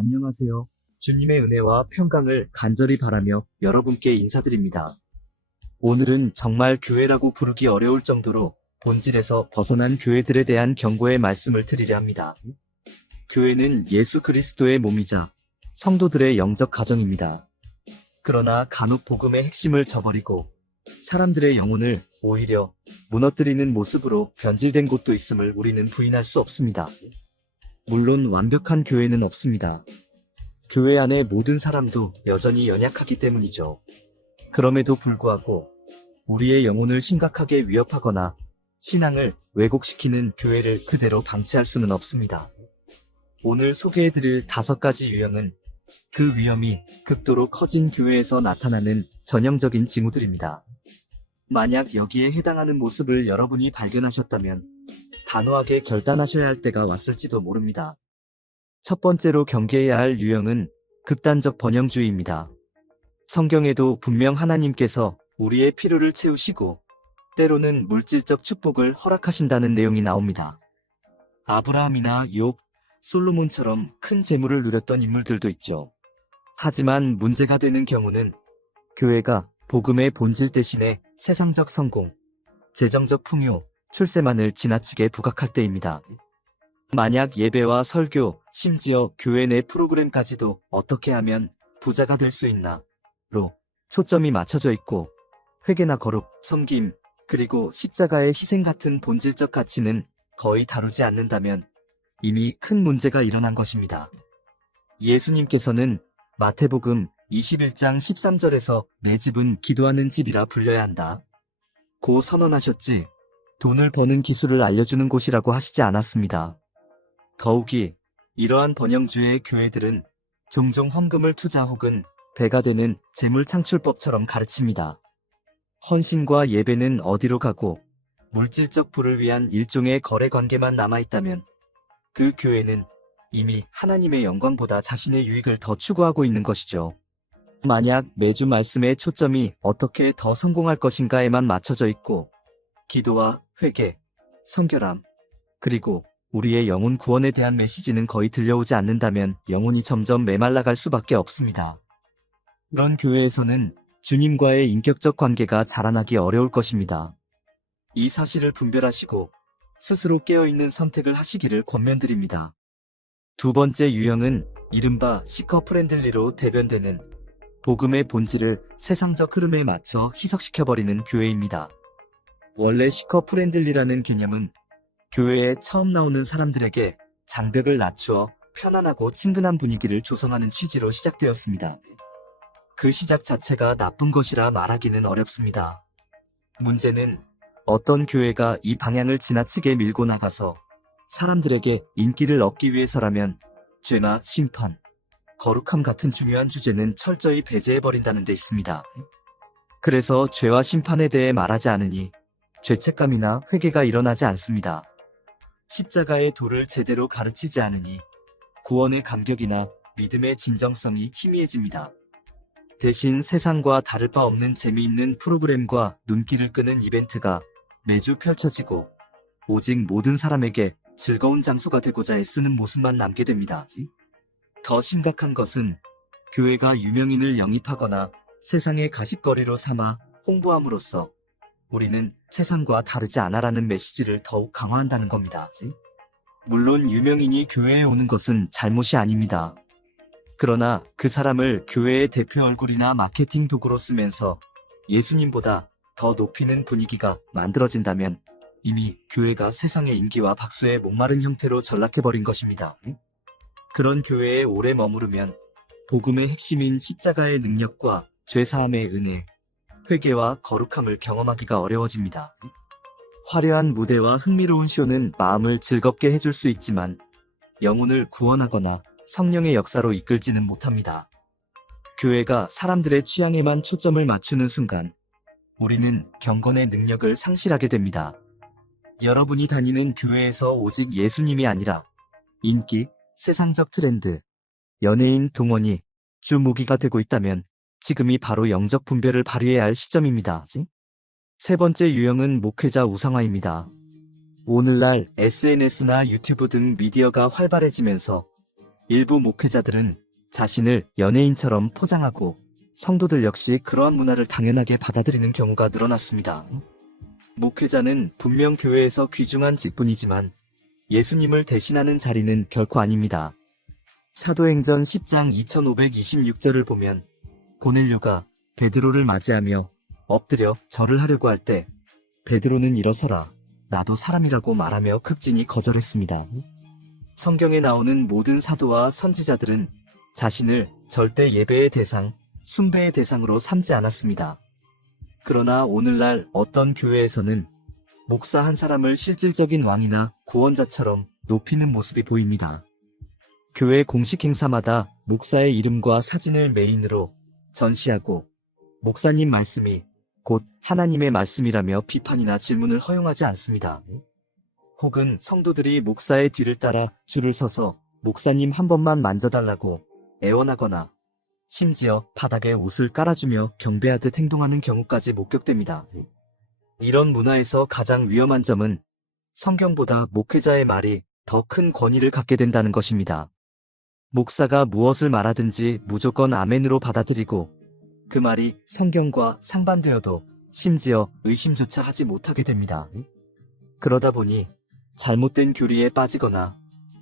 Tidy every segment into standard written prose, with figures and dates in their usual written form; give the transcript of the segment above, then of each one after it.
안녕하세요. 주님의 은혜와 평강을 간절히 바라며 여러분께 인사드립니다. 오늘은 정말 교회라고 부르기 어려울 정도로 본질에서 벗어난 교회들에 대한 경고의 말씀을 드리려 합니다. 교회는 예수 그리스도의 몸이자 성도들의 영적 가정입니다. 그러나 간혹 복음의 핵심을 저버리고 사람들의 영혼을 오히려 무너뜨리는 모습으로 변질된 곳도 있음을 우리는 부인할 수 없습니다. 물론 완벽한 교회는 없습니다. 교회 안의 모든 사람도 여전히 연약하기 때문이죠. 그럼에도 불구하고 우리의 영혼을 심각하게 위협하거나 신앙을 왜곡시키는 교회를 그대로 방치할 수는 없습니다. 오늘 소개해드릴 5가지 유형은 그 위험이 극도로 커진 교회에서 나타나는 전형적인 징후들입니다. 만약 여기에 해당하는 모습을 여러분이 발견하셨다면 단호하게 결단하셔야 할 때가 왔을지도 모릅니다. 첫 번째로 경계해야 할 유형은 극단적 번영주의입니다. 성경에도 분명 하나님께서 우리의 필요를 채우시고 때로는 물질적 축복을 허락하신다는 내용이 나옵니다. 아브라함이나 욥, 솔로몬처럼 큰 재물을 누렸던 인물들도 있죠. 하지만 문제가 되는 경우는 교회가 복음의 본질 대신에 세상적 성공, 재정적 풍요, 출세만을 지나치게 부각할 때입니다. 만약 예배와 설교, 심지어 교회 내 프로그램까지도 어떻게 하면 부자가 될 수 있나로 초점이 맞춰져 있고 회개나 거룩, 섬김, 그리고 십자가의 희생 같은 본질적 가치는 거의 다루지 않는다면 이미 큰 문제가 일어난 것입니다. 예수님께서는 마태복음 21장 13절에서 내 집은 기도하는 집이라 불려야 한다 고 선언하셨지, 돈을 버는 기술을 알려주는 곳이라고 하시지 않았습니다. 더욱이 이러한 번영주의 교회들은 종종 헌금을 투자 혹은 배가 되는 재물 창출법처럼 가르칩니다. 헌신과 예배는 어디로 가고 물질적 부를 위한 일종의 거래 관계만 남아있다면 그 교회는 이미 하나님의 영광보다 자신의 유익을 더 추구하고 있는 것이죠. 만약 매주 말씀의 초점이 어떻게 더 성공할 것인가에만 맞춰져 있고 기도와 회개, 성결함, 그리고 우리의 영혼 구원에 대한 메시지는 거의 들려오지 않는다면 영혼이 점점 메말라갈 수밖에 없습니다. 그런 교회에서는 주님과의 인격적 관계가 자라나기 어려울 것입니다. 이 사실을 분별하시고 스스로 깨어있는 선택을 하시기를 권면드립니다. 두 번째 유형은 이른바 시커 프렌들리로 대변되는 복음의 본질을 세상적 흐름에 맞춰 희석시켜버리는 교회입니다. 원래 시커 프렌들리라는 개념은 교회에 처음 나오는 사람들에게 장벽을 낮추어 편안하고 친근한 분위기를 조성하는 취지로 시작되었습니다. 그 시작 자체가 나쁜 것이라 말하기는 어렵습니다. 문제는 어떤 교회가 이 방향을 지나치게 밀고 나가서 사람들에게 인기를 얻기 위해서라면 죄나 심판, 거룩함 같은 중요한 주제는 철저히 배제해버린다는 데 있습니다. 그래서 죄와 심판에 대해 말하지 않으니 죄책감이나 회개가 일어나지 않습니다. 십자가의 도를 제대로 가르치지 않으니 구원의 감격이나 믿음의 진정성이 희미해집니다. 대신 세상과 다를 바 없는 재미있는 프로그램과 눈길을 끄는 이벤트가 매주 펼쳐지고 오직 모든 사람에게 즐거운 장소가 되고자 애쓰는 모습만 남게 됩니다. 더 심각한 것은 교회가 유명인을 영입하거나 세상의 가십거리로 삼아 홍보함으로써 우리는 세상과 다르지 않아라는 메시지를 더욱 강화한다는 겁니다. 물론 유명인이 교회에 오는 것은 잘못이 아닙니다. 그러나 그 사람을 교회의 대표 얼굴이나 마케팅 도구로 쓰면서 예수님보다 더 높이는 분위기가 만들어진다면 이미 교회가 세상의 인기와 박수에 목마른 형태로 전락해버린 것입니다. 그런 교회에 오래 머무르면 복음의 핵심인 십자가의 능력과 죄사함의 은혜, 회개와 거룩함을 경험하기가 어려워집니다. 화려한 무대와 흥미로운 쇼는 마음을 즐겁게 해줄 수 있지만 영혼을 구원하거나 성령의 역사로 이끌지는 못합니다. 교회가 사람들의 취향에만 초점을 맞추는 순간 우리는 경건의 능력을 상실하게 됩니다. 여러분이 다니는 교회에서 오직 예수님이 아니라 인기, 세상적 트렌드, 연예인 동원이 주 무기가 되고 있다면 지금이 바로 영적 분별을 발휘해야 할 시점입니다. 세 번째 유형은 목회자 우상화입니다. 오늘날 SNS나 유튜브 등 미디어가 활발해지면서 일부 목회자들은 자신을 연예인처럼 포장하고 성도들 역시 그러한 문화를 당연하게 받아들이는 경우가 늘어났습니다. 목회자는 분명 교회에서 귀중한 직분이지만 예수님을 대신하는 자리는 결코 아닙니다. 사도행전 10장 2526절을 보면 고넬료가 베드로를 맞이하며 엎드려 절을 하려고 할 때 베드로는 일어서라 나도 사람이라고 말하며 극진히 거절했습니다. 성경에 나오는 모든 사도와 선지자들은 자신을 절대 예배의 대상, 숭배의 대상으로 삼지 않았습니다. 그러나 오늘날 어떤 교회에서는 목사 한 사람을 실질적인 왕이나 구원자처럼 높이는 모습이 보입니다. 교회 공식 행사마다 목사의 이름과 사진을 메인으로 전시하고 목사님 말씀이 곧 하나님의 말씀이라며 비판이나 질문을 허용하지 않습니다. 혹은 성도들이 목사의 뒤를 따라 줄을 서서 목사님 한 번만 만져달라고 애원하거나 심지어 바닥에 옷을 깔아주며 경배하듯 행동하는 경우까지 목격됩니다. 이런 문화에서 가장 위험한 점은 성경보다 목회자의 말이 더 큰 권위를 갖게 된다는 것입니다. 목사가 무엇을 말하든지 무조건 아멘으로 받아들이고 그 말이 성경과 상반되어도 심지어 의심조차 하지 못하게 됩니다. 그러다 보니 잘못된 교리에 빠지거나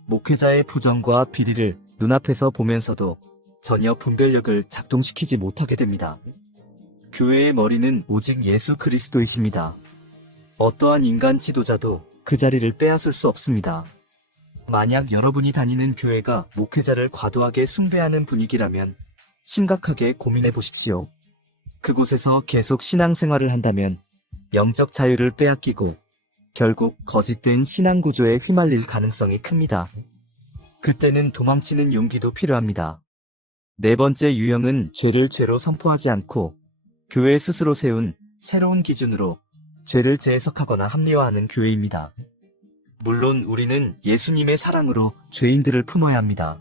목회자의 부정과 비리를 눈앞에서 보면서도 전혀 분별력을 작동시키지 못하게 됩니다. 교회의 머리는 오직 예수 그리스도이십니다. 어떠한 인간 지도자도 그 자리를 빼앗을 수 없습니다. 만약 여러분이 다니는 교회가 목회자를 과도하게 숭배하는 분위기라면 심각하게 고민해 보십시오. 그곳에서 계속 신앙생활을 한다면 영적 자유를 빼앗기고 결국 거짓된 신앙 구조에 휘말릴 가능성이 큽니다. 그때는 도망치는 용기도 필요합니다. 네 번째 유형은 죄를 죄로 선포하지 않고 교회 스스로 세운 새로운 기준으로 죄를 재해석하거나 합리화하는 교회입니다. 물론 우리는 예수님의 사랑으로 죄인들을 품어야 합니다.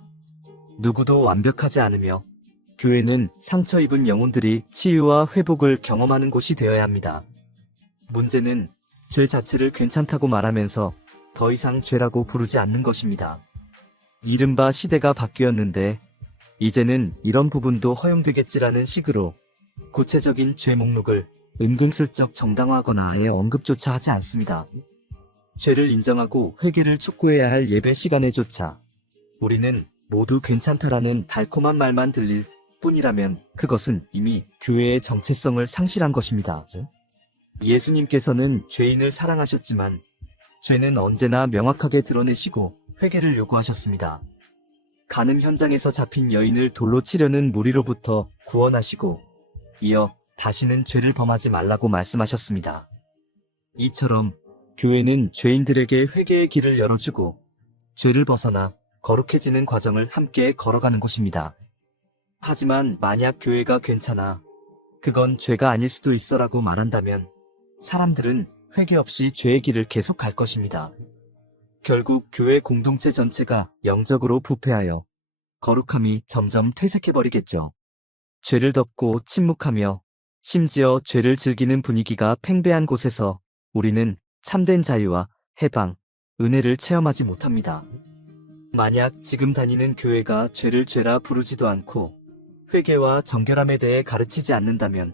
누구도 완벽하지 않으며 교회는 상처 입은 영혼들이 치유와 회복을 경험하는 곳이 되어야 합니다. 문제는 죄 자체를 괜찮다고 말하면서 더 이상 죄라고 부르지 않는 것입니다. 이른바 시대가 바뀌었는데 이제는 이런 부분도 허용되겠지라는 식으로 구체적인 죄 목록을 은근슬쩍 정당화하거나 아예 언급조차 하지 않습니다. 죄를 인정하고 회개를 촉구해야 할 예배 시간에조차 우리는 모두 괜찮다라는 달콤한 말만 들릴 뿐이라면 그것은 이미 교회의 정체성을 상실한 것입니다. 예수님께서는 죄인을 사랑하셨지만 죄는 언제나 명확하게 드러내시고 회개를 요구하셨습니다. 간음 현장에서 잡힌 여인을 돌로 치려는 무리로부터 구원하시고 이어 다시는 죄를 범하지 말라고 말씀하셨습니다. 이처럼 교회는 죄인들에게 회개의 길을 열어주고 죄를 벗어나 거룩해지는 과정을 함께 걸어가는 곳입니다. 하지만 만약 교회가 괜찮아, 그건 죄가 아닐 수도 있어라고 말한다면 사람들은 회개 없이 죄의 길을 계속 갈 것입니다. 결국 교회 공동체 전체가 영적으로 부패하여 거룩함이 점점 퇴색해버리겠죠. 죄를 덮고 침묵하며 심지어 죄를 즐기는 분위기가 팽배한 곳에서 우리는 참된 자유와 해방, 은혜를 체험하지 못합니다. 만약 지금 다니는 교회가 죄를 죄라 부르지도 않고 회개와 정결함에 대해 가르치지 않는다면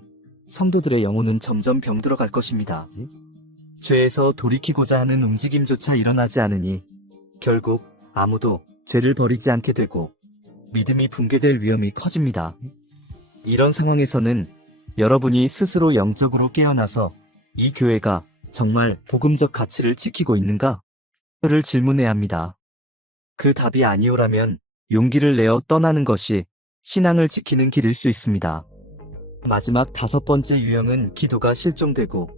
성도들의 영혼은 점점 병들어 갈 것입니다. 죄에서 돌이키고자 하는 움직임조차 일어나지 않으니 결국 아무도 죄를 버리지 않게 되고 믿음이 붕괴될 위험이 커집니다. 이런 상황에서는 여러분이 스스로 영적으로 깨어나서 이 교회가 정말 복음적 가치를 지키고 있는가? 를 질문해야 합니다. 그 답이 아니오라면 용기를 내어 떠나는 것이 신앙을 지키는 길일 수 있습니다. 마지막 다섯 번째 유형은 기도가 실종되고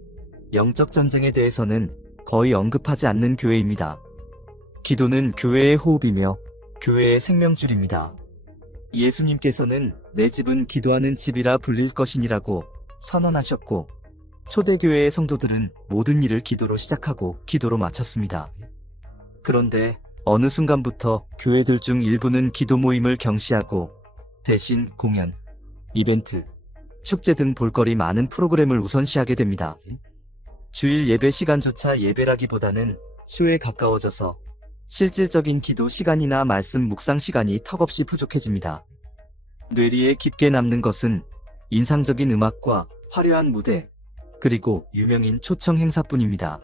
영적 전쟁에 대해서는 거의 언급하지 않는 교회입니다. 기도는 교회의 호흡이며 교회의 생명줄입니다. 예수님께서는 내 집은 기도하는 집이라 불릴 것이니라고 선언하셨고 초대교회의 성도들은 모든 일을 기도로 시작하고 기도로 마쳤습니다. 그런데 어느 순간부터 교회들 중 일부는 기도 모임을 경시하고 대신 공연, 이벤트, 축제 등 볼거리 많은 프로그램을 우선시하게 됩니다. 주일 예배 시간조차 예배라기보다는 쇼에 가까워져서 실질적인 기도 시간이나 말씀 묵상 시간이 턱없이 부족해집니다. 뇌리에 깊게 남는 것은 인상적인 음악과 화려한 무대, 그리고 유명인 초청 행사뿐입니다.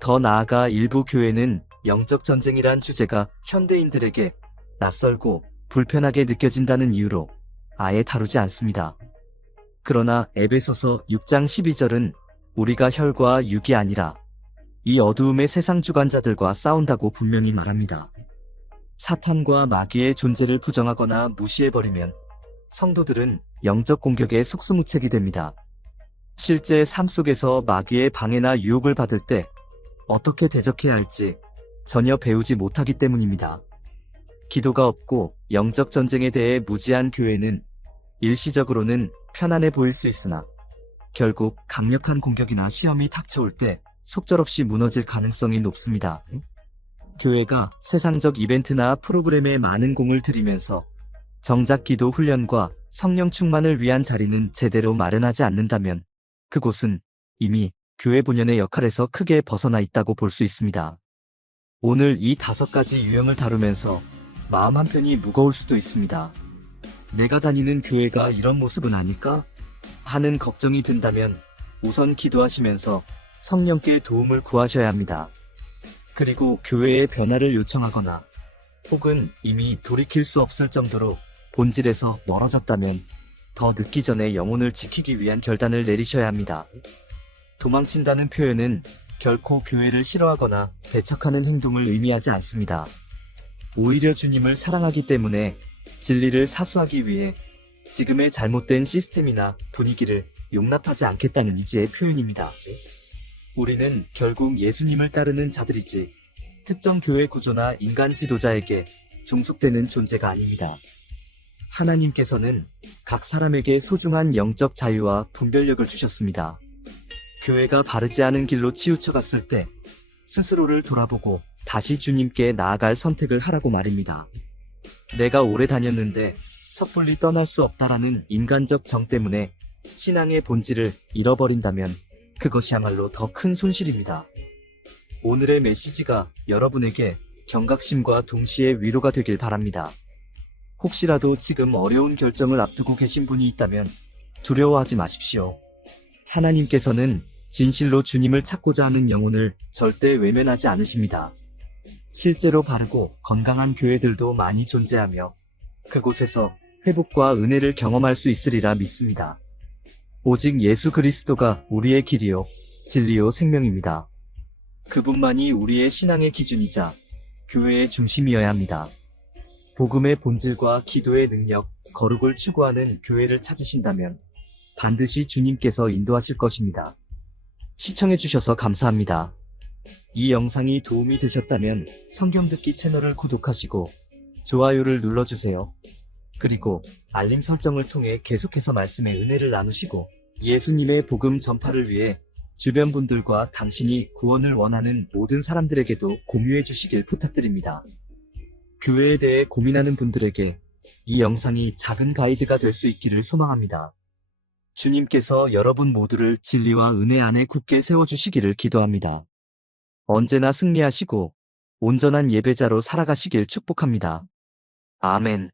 더 나아가 일부 교회는 영적 전쟁이란 주제가 현대인들에게 낯설고 불편하게 느껴진다는 이유로 아예 다루지 않습니다. 그러나 에베소서 6장 12절은 우리가 혈과 육이 아니라 이 어두움의 세상 주관자들과 싸운다고 분명히 말합니다. 사탄과 마귀의 존재를 부정하거나 무시해버리면 성도들은 영적 공격에 속수무책이 됩니다. 실제 삶 속에서 마귀의 방해나 유혹을 받을 때 어떻게 대적해야 할지 전혀 배우지 못하기 때문입니다. 기도가 없고 영적 전쟁에 대해 무지한 교회는 일시적으로는 편안해 보일 수 있으나 결국 강력한 공격이나 시험이 닥쳐올 때 속절없이 무너질 가능성이 높습니다. 교회가 세상적 이벤트나 프로그램에 많은 공을 들이면서 정작 기도 훈련과 성령 충만을 위한 자리는 제대로 마련하지 않는다면 그곳은 이미 교회 본연의 역할에서 크게 벗어나 있다고 볼 수 있습니다. 오늘 이 5가지 유형을 다루면서 마음 한편이 무거울 수도 있습니다. 내가 다니는 교회가 이런 모습은 아닐까? 하는 걱정이 든다면 우선 기도하시면서 성령께 도움을 구하셔야 합니다. 그리고 교회의 변화를 요청하거나 혹은 이미 돌이킬 수 없을 정도로 본질에서 멀어졌다면 더 늦기 전에 영혼을 지키기 위한 결단을 내리셔야 합니다. 도망친다는 표현은 결코 교회를 싫어하거나 배척하는 행동을 의미하지 않습니다. 오히려 주님을 사랑하기 때문에 진리를 사수하기 위해 지금의 잘못된 시스템이나 분위기를 용납하지 않겠다는 의지의 표현입니다. 우리는 결국 예수님을 따르는 자들이지 특정 교회 구조나 인간 지도자에게 종속되는 존재가 아닙니다. 하나님께서는 각 사람에게 소중한 영적 자유와 분별력을 주셨습니다. 교회가 바르지 않은 길로 치우쳐갔을 때 스스로를 돌아보고 다시 주님께 나아갈 선택을 하라고 말입니다. 내가 오래 다녔는데 섣불리 떠날 수 없다라는 인간적 정 때문에 신앙의 본질을 잃어버린다면 그것이야말로 더 큰 손실입니다. 오늘의 메시지가 여러분에게 경각심과 동시에 위로가 되길 바랍니다. 혹시라도 지금 어려운 결정을 앞두고 계신 분이 있다면 두려워하지 마십시오. 하나님께서는 진실로 주님을 찾고자 하는 영혼을 절대 외면하지 않으십니다. 실제로 바르고 건강한 교회들도 많이 존재하며 그곳에서 회복과 은혜를 경험할 수 있으리라 믿습니다. 오직 예수 그리스도가 우리의 길이요, 진리요, 생명입니다. 그분만이 우리의 신앙의 기준이자 교회의 중심이어야 합니다. 복음의 본질과 기도의 능력, 거룩을 추구하는 교회를 찾으신다면 반드시 주님께서 인도하실 것입니다. 시청해주셔서 감사합니다. 이 영상이 도움이 되셨다면 성경듣기 채널을 구독하시고 좋아요를 눌러주세요. 그리고 알림 설정을 통해 계속해서 말씀의 은혜를 나누시고 예수님의 복음 전파를 위해 주변 분들과 당신이 구원을 원하는 모든 사람들에게도 공유해 주시길 부탁드립니다. 교회에 대해 고민하는 분들에게 이 영상이 작은 가이드가 될 수 있기를 소망합니다. 주님께서 여러분 모두를 진리와 은혜 안에 굳게 세워주시기를 기도합니다. 언제나 승리하시고 온전한 예배자로 살아가시길 축복합니다. 아멘.